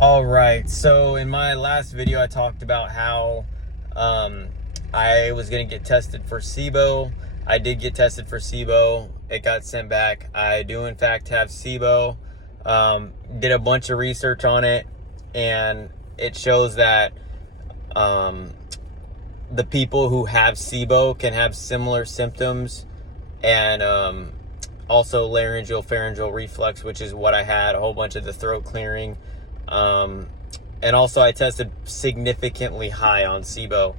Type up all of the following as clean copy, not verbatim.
All right, so in my last video, I talked about how I was going to get tested for SIBO. I did get tested for SIBO. It got sent back. I do, in fact, have SIBO. Did a bunch of research on it, and it shows that the people who have SIBO can have similar symptoms and also laryngeal pharyngeal reflux, which is what I had, a whole bunch of the throat clearing. And also I tested significantly high on SIBO,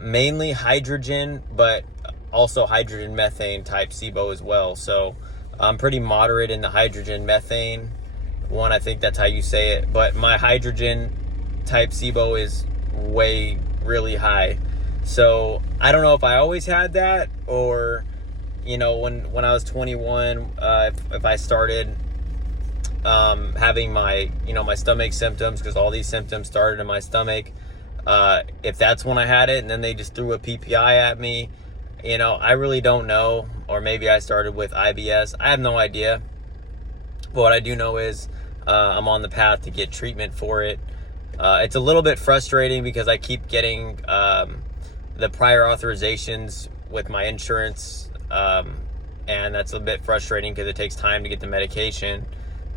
mainly hydrogen, but also hydrogen methane type SIBO as well. So I'm pretty moderate in the hydrogen methane one. I think that's how you say it, but my hydrogen type SIBO is really high. So I don't know if I always had that, or when I was 21, if I started having my my stomach symptoms, because all these symptoms started in my stomach, if that's when I had it and then they just threw a PPI at me, I really don't know. Or maybe I started with IBS. I have no idea, but what I do know is I'm on the path to get treatment for it. It's a little bit frustrating because I keep getting the prior authorizations with my insurance, and that's a bit frustrating because it takes time to get the medication.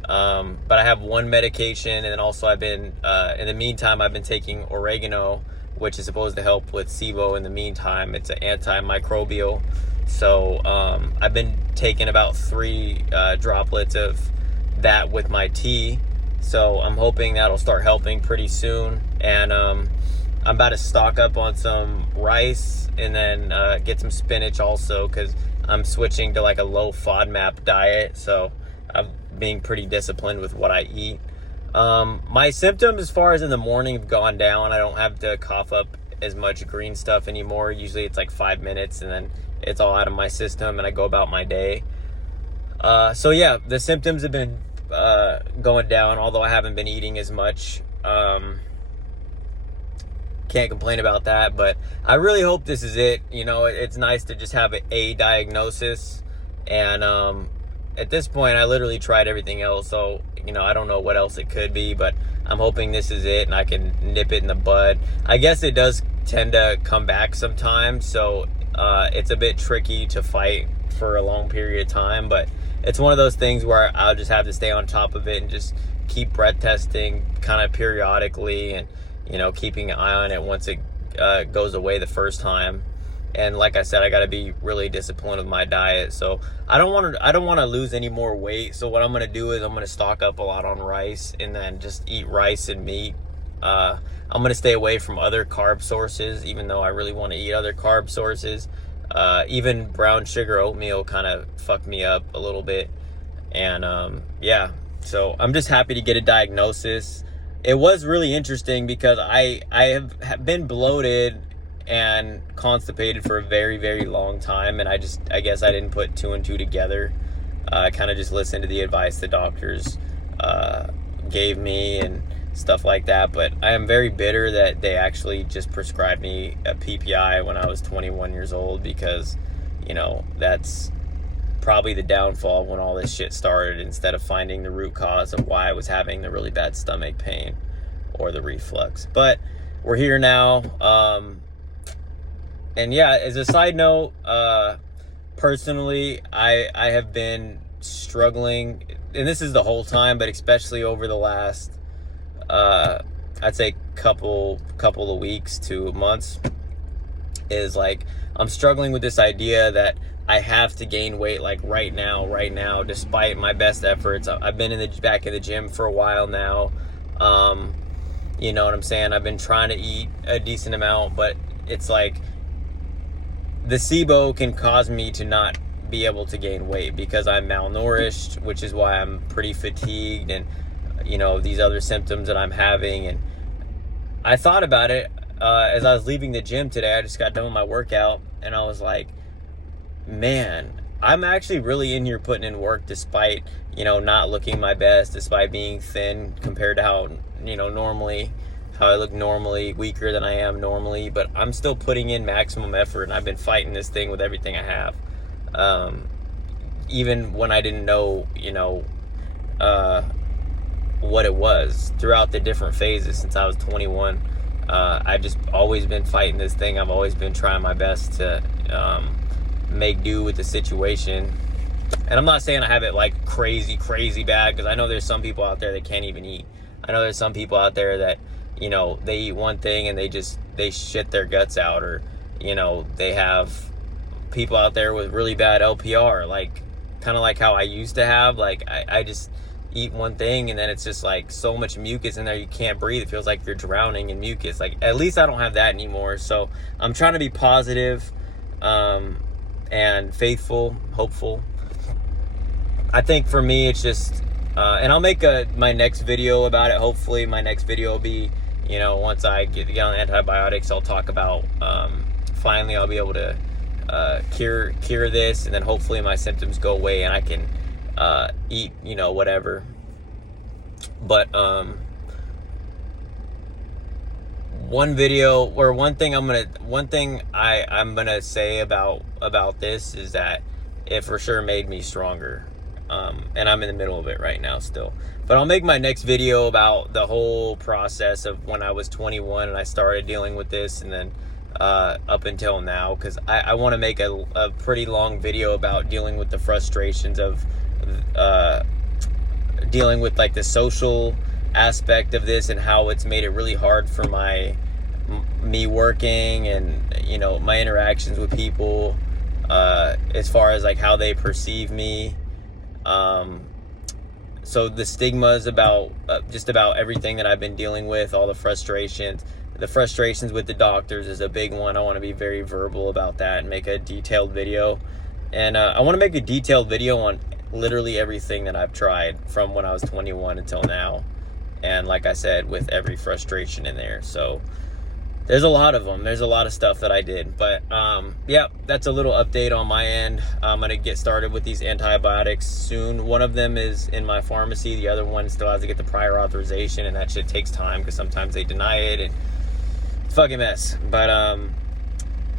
But I have one medication, and then also I've been, in the meantime, I've been taking oregano, which is supposed to help with SIBO in the meantime. It's an antimicrobial. So, I've been taking about 3 droplets of that with my tea. So I'm hoping that'll start helping pretty soon. And, I'm about to stock up on some rice and then, get some spinach also, because I'm switching to like a low FODMAP diet. So I'm being pretty disciplined with what I eat. My symptoms as far as in the morning have gone down. I don't have to cough up as much green stuff anymore. Usually it's like 5 minutes and then it's all out of my system and I go about my day. So yeah, the symptoms have been going down, although I haven't been eating as much. Can't complain about that, but I really hope this is it. It's nice to just have a diagnosis, and at this point I literally tried everything else, so I don't know what else it could be, but I'm hoping this is it and I can nip it in the bud. I guess it does tend to come back sometimes, so it's a bit tricky to fight for a long period of time, but it's one of those things where I'll just have to stay on top of it and just keep breath testing kind of periodically, and keeping an eye on it once it goes away the first time. And like I said, I got to be really disciplined with my diet. So I don't want to lose any more weight. So what I'm going to do is I'm going to stock up a lot on rice and then just eat rice and meat. I'm going to stay away from other carb sources, even though I really want to eat other carb sources. Even brown sugar oatmeal kind of fucked me up a little bit. And yeah, so I'm just happy to get a diagnosis. It was really interesting because I have been bloated and constipated for a very long time, and I guess I didn't put 2 and 2 together. I kind of just listened to the advice the doctors gave me and stuff like that. But I am very bitter that they actually just prescribed me a PPI when I was 21 years old, because that's probably the downfall when all this shit started, instead of finding the root cause of why I was having the really bad stomach pain or the reflux. But we're here now. And yeah, as a side note, personally, I have been struggling, and this is the whole time, but especially over the last, I'd say couple of weeks to months, is like, I'm struggling with this idea that I have to gain weight like right now, despite my best efforts. I've been back in the gym for a while now. You know what I'm saying? I've been trying to eat a decent amount, but it's like the SIBO can cause me to not be able to gain weight because I'm malnourished, which is why I'm pretty fatigued, and these other symptoms that I'm having. And I thought about it as I was leaving the gym today. I just got done with my workout, and I was like, man, I'm actually really in here putting in work, despite not looking my best, despite being thin compared to how how I look normally, weaker than I am normally. But I'm still putting in maximum effort, and I've been fighting this thing with everything I even when I didn't know what what it was throughout the different phases since I was 21. I've just always been fighting this thing. I've always been trying my best to make do with the situation. And I'm not saying I have it like crazy bad, because I know there's some people out there that can't even eat. I know there's some people out there that, you know, they eat one thing and they shit their guts out, or, you know, they have people out there with really bad LPR, like kind of like how I used to have. Like I just eat one thing and then it's just like so much mucus in there you can't breathe. It feels like you're drowning in mucus. Like, at least I don't have that anymore. So I'm trying to be positive and faithful, hopeful. I think for me it's just and I'll make my next video about it. Hopefully my next video will be, you know, once I get on antibiotics, I'll talk about finally I'll be able to cure this, and then hopefully my symptoms go away and I can eat, you know, whatever. But one thing I'm gonna say about this is that it for sure made me stronger. And I'm in the middle of it right now still. But I'll make my next video about the whole process of when I was 21 and I started dealing with this, and then up until now, because I want to make a pretty long video about dealing with the frustrations of dealing with like the social aspect of this, and how it's made it really hard for me working, and, you know, my interactions with people, as far as like how they perceive me. So the stigmas about just about everything that I've been dealing with, all the frustrations with the doctors is a big one. I want to be very verbal about that and make a detailed video. And I want to make a detailed video on literally everything that I've tried from when I was 21 until now. And like I said, with every frustration in there. So there's a lot of them. There's a lot of stuff that I did. But yeah, that's a little update on my end. I'm going to get started with these antibiotics soon. One of them is in my pharmacy. The other one still has to get the prior authorization, and that shit takes time because sometimes they deny it. And it's a fucking mess. But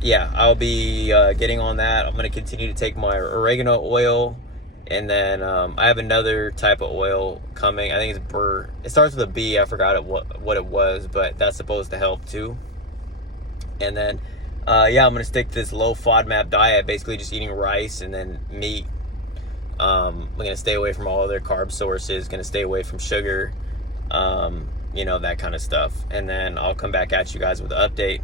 yeah, I'll be getting on that. I'm going to continue to take my oregano oil. And then I have another type of oil coming. I think it's Burr. It starts with a B. I forgot what it was, but that's supposed to help too. And then, yeah, I'm going to stick to this low FODMAP diet, basically just eating rice and then meat. I'm going to stay away from all other carb sources, going to stay away from sugar, you know, that kind of stuff. And then I'll come back at you guys with an update.